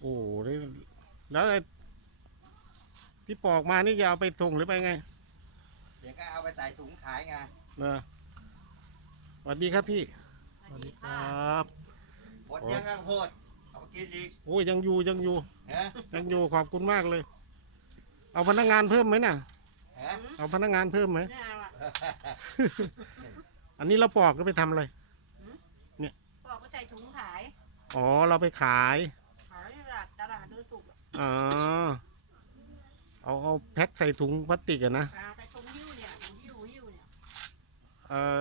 โอ้โหนี่แล้วไอ้ที่ปอกมานี่จะเอาไปส่งหรือไปไงเดี๋ยวก็เอาไปใส่ถุงขายไงเนอะสวัสดีครับพี่สวัสดีค่ะครับหมดยังข้างโพดเอามากินอีกโอ้ยยังอยู่ยังอยู่ ฮะยังอยู่ขอบคุณมากเลย เอาพนักงานเพิ่มไหมน่ะ ฮะเอาพนักงานเพิ่มไหม ไม่เอาอะอันนี้เราปอกก็ไปทำอะไรบอกก็ใส่ถุงขาย อ๋อ เราไปขายขายตลาดตลาดดูสุก อะอ๋อเอาเอาแพ็คใส่ถุงพลาสติกอะนะใส่ถุงหิ้วเนี่ยถุงหิ้วหิ้วเนี่ยเออ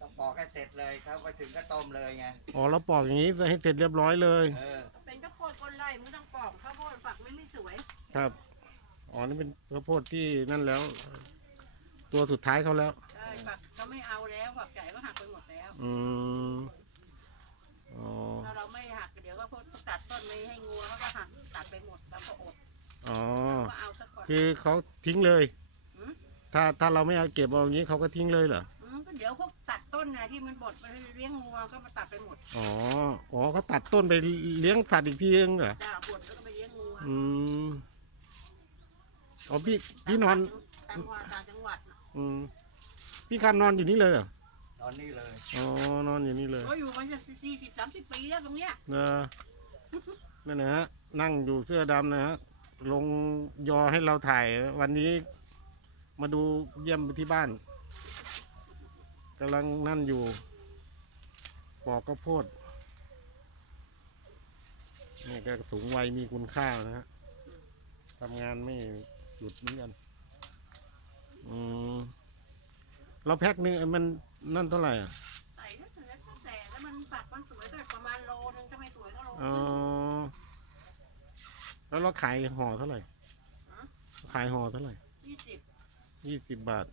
ต้องบอกให้เสร็จเลยครับไปถึงก็ต้มเลยไง อ๋อเราปอกอย่างนี้ให้เสร็จเรียบร้อยเลย เออก็เป็นข้าวโพดคนไร่มึงต้องปอกข้าวโพดฝักไม่ไม่สวยครับ อ๋อ นี่เป็นข้าวโพดที่นั่นแล้ว ตัวสุดท้ายเขาแล้ว ใช่ฝักเขาไม่เอาแล้วฝักใหญ่ก็หักไปหมดแล้ว อืม อ๋อ ถ้าเราไม่หักเดี๋ยวก็ พดตัดต้นไม่ให้งัวเขาก็หักตัดไปหมดเราก็อดอ๋อ ก็เอาซะก่อนคือเขาทิ้งเลยหืมถ้าถ้าเราไม่เอาเก็บเอาอย่างนี้เขาก็ทิ้งเลยเหรอ อืมก็เดี๋ยวพวกตัดต้นนะที่มันบดไปเลี้ยงงัวก็มาตัดไปหมดอ๋อ อ๋อเขาตัดต้นไปเลี้ยงสัตว์อีกทีเองเหรอจ้าบดแล้วก็ไปเลี้ยงงัวอืม อ๋อพี่พี่นอน ต่างจังหวัดต่างจังหวัดน่ะอืม พี่คำนอนอยู่นี่เลยเหรอ ตอนนี้เลยอ๋อนอนอยู่นี่เลยก็อยู่มาจะสี่สิบสามสิบปีแล้วตรงเนี้ยเนอะนั่นนะฮะนั่งอยู่เสื้อดำนะฮะลงยอให้เราถ่ายวันนี้ มาดูเยี่ยมไปที่บ้านกำลังนั่นอยู่ปอกข้าวโพดนี่ก็สูงวัยมีคุณค่านะฮะทำงานไม่หยุดเหมือนกัน อืมเราแพ็คนึงมัน นั่นเท่าไหร่อะใส่แล้วแล้วแต่แล้วมันปักมันสวยก็ประมาณโลนึงถ้าไม่สวยก็โลอ๋อแล้วเราขายห่อเท่าไหร่ขายห่อเท่าไหร่ยี่สิบยี่สิบบาท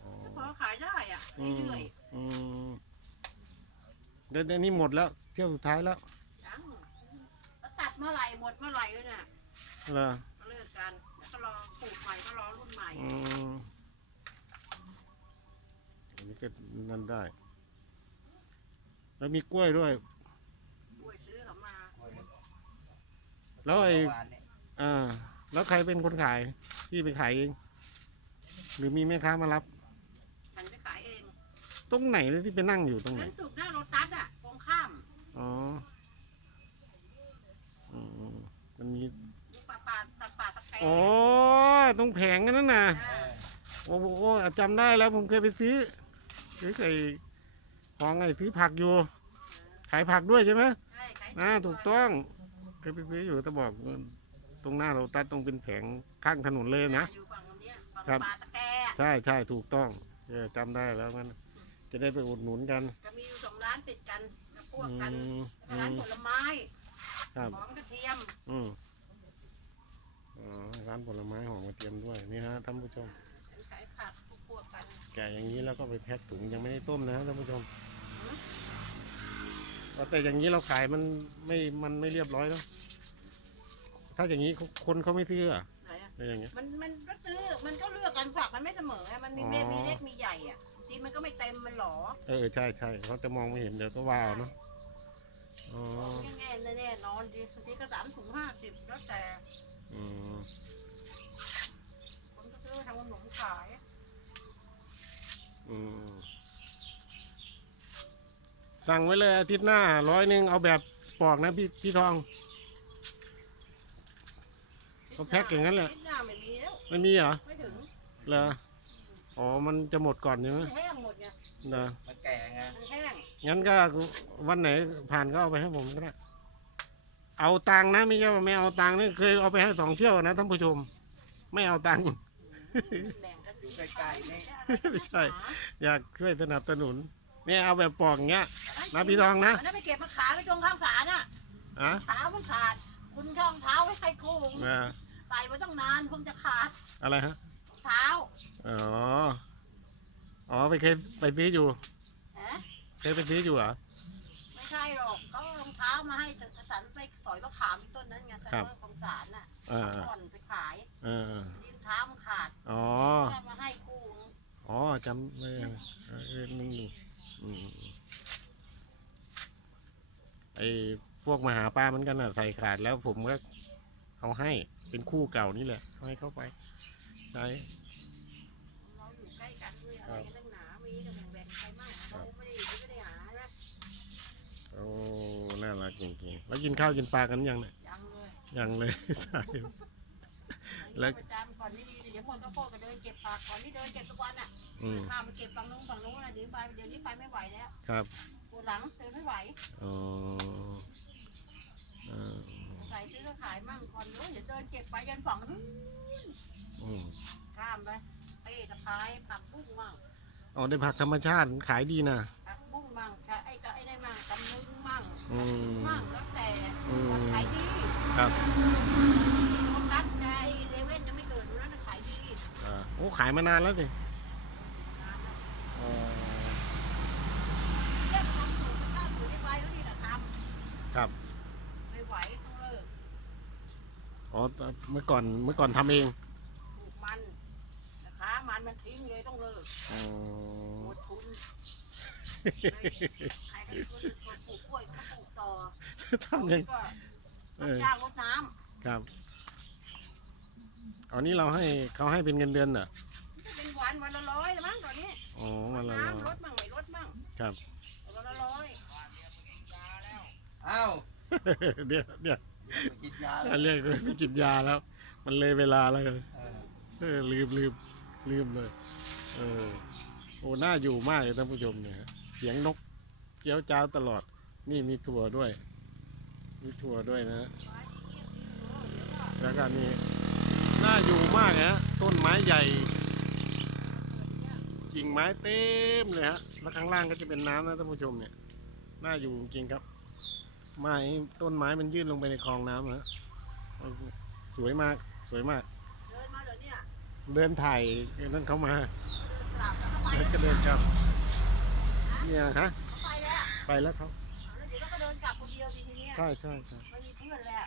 อ๋อพอขายได้อะอืมเรื่อยอืมเดี๋ยวเดี๋ยวนี้หมดแล้ว เที่ยวสุดท้ายแล้วๆจังแล้วตัดเมื่อไหร่หมดเมื่อไหร่ก็เนี่ยเหรอก็เลิกกันแล้วก็รอปลูกใหม่ก็รอรุ่นใหม่ อืมอันนี้ก็นั่นได้ แล้วมีกล้วยด้วยด้วยซื้อเขามาแล้วไอ้เมื่อวานเนี่ยอ่า แล้วใครเป็นคนขาย พี่ไปขายเอง หรือมีแม่ค้ามารับ ฉันไปขายเอง ตรงไหนเนี่ยที่ไปนั่งอยู่ตรงไหนนั้นสุกหน้าโรตัสอะตรงข้าม อ๋ออืมมันมีป่าป่าตะป่าตะแกรงอ๋อ ตรงแผงกันนั่นน่ะเอจ้าอโอ้โหจำได้แล้วผมเคยไปซื้อ ซื้อไอ้ของไอ้ซื้อผักอยู่ ขายผักด้วยใช่ไหมใช่ขายอ่าถูกต้องเคยไปซื้ออยู่แต่บอกตรงหน้าเราตัดตรงเป็นแผงข้างถนนเลยนะอยู่ฝั่งเนี้ยฝั่งครับป่าตะแกรงใช่ใช่ถูกต้องเออจำได้แล้วมันจะได้ไปอุดหนุนกันจะมีอยู่สองร้านติดกันกับพวกอืกันมแล้วก็อืร้านมผลไม้ครับหอมกระเทียมอืมอ๋อร้านผลไม้หอมกระเทียมด้วยนี่ฮะท่านผู้ชมขายผักพวกกัน แกะอย่างนี้แล้วก็ไปแพ็คถุงยังไม่ได้ต้มนะท่านผู้ชมแต่อย่างนี้เราขายมันไม่มันไม่เรียบร้อยแล้วถ้าอย่างนี้เขาคนเขาไม่ซื้ออะไหนอะอะไรอย่างเงี้ย มันมันก็ซื้อมันก็เลือกกันผักมันไม่เสมอไงมันมีอ๋อเม็ดมีเล็กมีใหญ่อะทีมันก็ไม่เต็มมันหลอเออใช่ใช่เขาจะมองไม่เห็นเดี๋ยวก็ว่าเอาเนาะอ๋อแง่ๆแน่ๆนอนดีบางทีก็สามถุงห้าสิบแล้วแต่อืมคนก็ซื้อมาทำขนมขายอืม สั่งไว้เลยอาทิตย์หน้าร้อยหนึ่งเอาแบบปอกนะพี่พี่ทองก็แพ็คอย่างนั้นแหละนิดหน้าไม่มีแล้วไม่มีเหรอไม่ถึงเหรออ๋อมันจะหมดก่อนใช่ไหมมันแห้งหมดไงเหรอมันแก่ไงมันแห้งงั้นก็วันไหนผ่านก็เอาไปให้ผมก็ได้เอาตังค์นะไม่ใช่ว่าไม่เอาตังค์นี่เคยเอาไปให้สองเที่ยวนะท่านผู้ชม ไม่เอาตังค์แบ่งกัน อยู่ใกล้ๆนี่ไม่ใช่ อยากช่วยสนับสนุน เนี่ยเอาแบบปอกอย่างเงี้ย นะพี่ทองนะ อันนั้นไปเก็บมาขายไว้ตรงข้างศาลอะอะเท้ามันขาด คุณช่องเท้าไว้ใครโค้งอ่าใส่มาตั้งนานเพิ่งจะขาดอะไรฮะ เท้าอ๋อ อ๋อไปเคยไปซื้ออยู่ ฮะเคยไปซื้ออยู่เหรอ ไม่ใช่หรอกเขาเอารองเท้ามาให้สันไปสอยมะขามต้นนั้นไงแต่ครับ ว่าของศาลน่ะเออก่อนไปขายเออดิ นเท้ามันขาดอ๋อก็มาให้คู่อ๋อจำไม่ได้เออเออนึงดูอืมไอพวกมาหาปลาเหมือนกันน่ะใส่ขาดแล้วผมก็เอาให้เป็นคู่เก่านี่แหละเอาให้เข้าไปใช้เราอยู่ใกล้กันด้วยอะไรกันตั้งหนามีแต่แบ่งๆใครมั่งเราไม่ได้ไม่ได้หานะโอ้น่ารักจริงๆแล้วกินข้าวกินปลากันยังเนี่ยยังเลยยังเลยใช่แล้แล้ววประจำ ก่อนนี่เดี๋ยวหมดก็โคตรก็เดินเก็บผักก่อนที่เดินเก็บทุกวันอะอืมข้ามไปเก็บฝั่งนู้นฝั่งนู้นนะเดี๋ยวไปเดี๋ยวนี้ไปไม่ไหวแล้วครับปวดหลังเดินไม่ไหวอ๋อเออใส่ซื้อก็ขายมั่งก่อนนู้นเดี๋ยวเดินเก็บไปยันฝั่งนู้นอืมข้ามไปเป้ตะไคร้ผักบุ้งมั่งอ๋อได้ผักธรรมชาติขายดีนะผักบุ้งมั่งไอ้ก็ไอ้นี่มั่งตำลึงมั่งอืมมั่งแล้วแต่อืมวันขายดีครับ อ่าโอ้ขายมานานแล้วสิอ๋อเรียกทำสูตรข้าวสูตรได้ไวแล้วนี่แหละทครับำไม่ไหวต้องเลิกอ๋อเมื่อก่อนเมื่อก่อนทำเองปลูกมันราคามันมันทิ้งเลยต้องเลิกอ๋อหมดทุนใครก็ช่วยคนปลูกกล้วยก็ปลูกต่อทำเองก็เออจ้างรดน้ครับ อันนี้เราให้เขาให้เป็นเงินเดือนเหรอำจะเป็นวันวันละร้อยละมั้งตอนนี้อ๋อวันละร้อยน้ำลดมั่งไม่ลดมั่งครับวันละร้อยเอ้าเดี๋ยวเดี๋ยวกินยาเรียกไปจิบยาแล้ว มันเลยเวลาแล้วเออเออลืมลืมลืมเลย เออโอ้น่าอยู่มากเลยท่านผู้ชมเนี่ยฮะเสียงนกเกี้ยวจ้าวตลอด นี่มีถั่วด้วย มีถั่วด้วยนะฮะแล้วก็นี่ น่าอยู่มากฮะต้นไม้ใหญ่กิ่งไม้เต็มเลยฮะแล้วข้างล่างก็จะเป็นน้ำนะท่านผู้ชมเนี่ยน่าอยู่จริงๆครับ ไม้ต้นไม้มันยื่นลงไปในคลองน้ำฮะสวยมากสวยมาก เดินมาเดี๋ยวเนี้เดินถ่ายนั่นเขามาเดินกลับแล้วก็ไปแล้วก็เดินกลับเนี่ยฮะไปแล้วไปแล้วเขาแล้วเดี๋ยวเราก็เดินกลับคนเดียวดีทีเนี้ยใช่ใช่ใช่ไม่มีเพื่อนแล้ว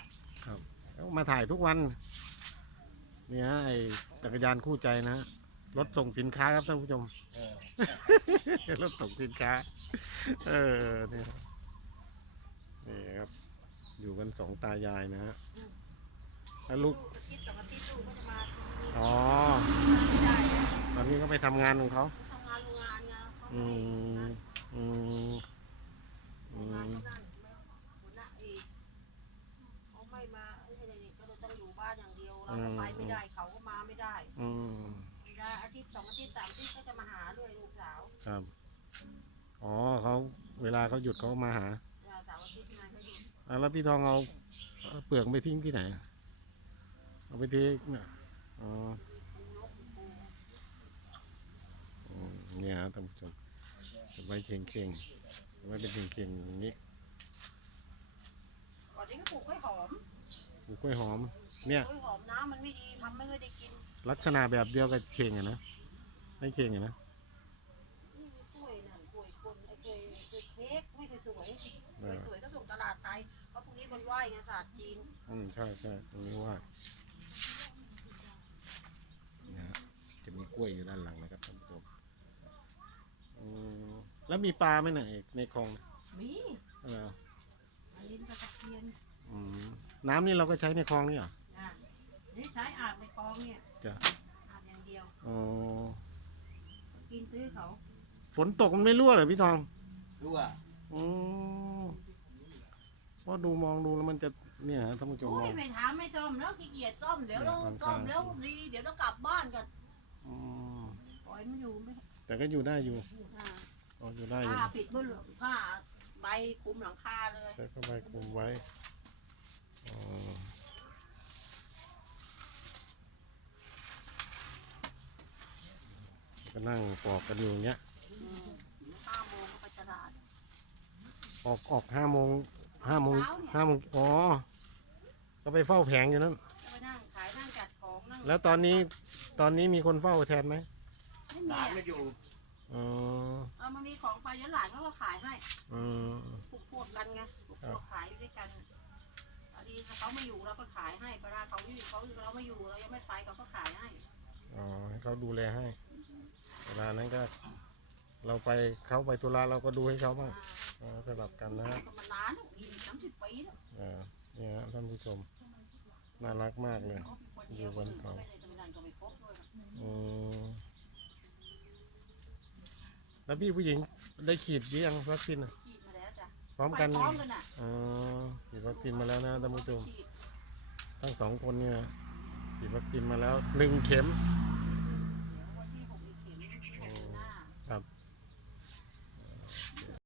เขามาถ่ายทุกวันเนี่ยฮะไอ้จักรยานคู่ใจนะฮะรถส่งสินค้าครับท่านผู้ชม เออรถส่งสินค้า เออเนี่ยนี่ครับ อยู่กันสองตายายนะฮะแล้วลูกอาทิตย์สองอาทิตย์ลูกก็จะมาทีอ๋อไม่ได้แล้วตอนนี้ก็ไปทำงานของเขา ทำงานโรงงานไงเขาอืไม่ม อืมโรอืงงานมเขานั่นไม่หัวหน้าเอกเขาไม่มาไอ้นี่นี่ก็เลยต้องอยู่บ้านอย่าง เดียวเราก็ไปไม่ได้เขาก็มาไม่ได้อืมไม่ได้อาทิตย์สองอาทิตย์สามอาทิตย์ก็จะมาหาด้วยลูกสาวครับ อ๋อเขาเวลาเขาหยุดเขามาหาเวลาเสาร์อาทิตย์งานเขาอยู่อะแล้วพี่ทองเอาเอาเปลือกไปทิ้งที่ไหน เอาไปทิ้งเนี่ยอ๋อปูนกปูอืมเนี่ยฮะท่านผู้ชมจะไว้เข่งเข่งๆไว้เป็นเข่งเข่งๆอย่างนี้ ก่อนนี้ก็ปลูกกล้วยหอม ปลูกกล้วยหอม เนี่ย กล้วยหอมน้ำมันไม่ดีทำไม่เคอยได้กินลักษณะแบบเดียวกับเข่งอะนะไม่เข่งอะนะนี่กล้วยนั่นกล้วยคนไอ้กล้วยกล้วยเค้กไม่เคยสวยเออสวยๆก็ส่งตลาดไทยเพราะพรุ่งนี้คนไหว้ไงศาสตร์จีนอืมใช่ใช่ตรงนี้ว่าเนี่ยฮะจะมีกล้วยอยู่ด้านหลังนะครับท่านผู้ชมอืมแล้วมีปลาไหมเนี่ยในคลองมีเอออันนี้ก็ตะเคียนอืม น้ำนี่เราก็ใช้ในคลองนี่เหรอนะนี่ใช้อาบในกองเนี่ยจ้ะอาบอย่างเดียว อ๋อกินซื้อเขาฝนตกมันไม่รั่วเหรอพี่ทองรั่วอืมเพราะดูมองดูแล้วมันจะเนี่ยฮะท่านผู้ชมโอ้มอยงไม่ถามไม่ซ่อมแล้วขี้เกียจซ่อมเดี๋ยวเราเนี่ยซ่อมมันแล้วดีเดี๋ยวเรากลับบ้านกันอืมปล่อยมันอยู่ไม่แต่ก็อยู่ได้อยู่อ่าอ๋ออยู่ได้อยู่ผ้าปิดบนผ้าใบคลุมหลังคาเลย ใช้ผ้าใบคลุมไว้อ๋อ ก็นั่งปอกกันอยู่อย่างเงี้ยอืมห้าโมงก็ไปตลาดออกออกห้าโมงห้าโมงเช้าเนี่ยห้าโมงอ๋อ ก็ไปเฝ้าแผงอยู่นั่นจะไปนั่งขายนั่งจัดของนั่งแล้วตอนนี้ตอนนี้มีคนเฝ้าแทนไหมไม่หมีลานอะไม่อยู่อ๋อเอามันมีของไปเดี๋ยวหลานเขาก็ขายให้อืม พวกพวกกันไงพวกครัพบวกขายอยู่ด้วยกันพอ ดีถ้าเขาไม่อยู่เราก็ขายให้เวลาเขาอยู่เขาเราไม่อยู่เรายังไม่ไปเขาก็ขายให้อ๋อให้เขาดูแลให้ เวลานั้นก็ เราไปเขาไปธุระเราก็ดูให้เขาบ้างอ่าอ๋อสลับกันนะฮะ ก็มันร้านกินน้ำสิบบปีแล้วอ่าเนี่ยฮะท่านผู้ชม น่ารักมากเลย เขาเป็นคนเดียวคนอื่นก็ไม่ได้จะไปนั่นก็ไม่พบด้วยนะอืมแล้วพี่ผู้หญิงได้ฉีดหรือยังวัคซีนอะ พร้อมกันไปพร้อมกันน่ะอ๋อฉีดวัคซีนมาแล้วนะท่านผู้ชมฉีดทั้งสองคนเนี่ยฉีดวัคซีนมาแล้วหนึ่งเข็มเ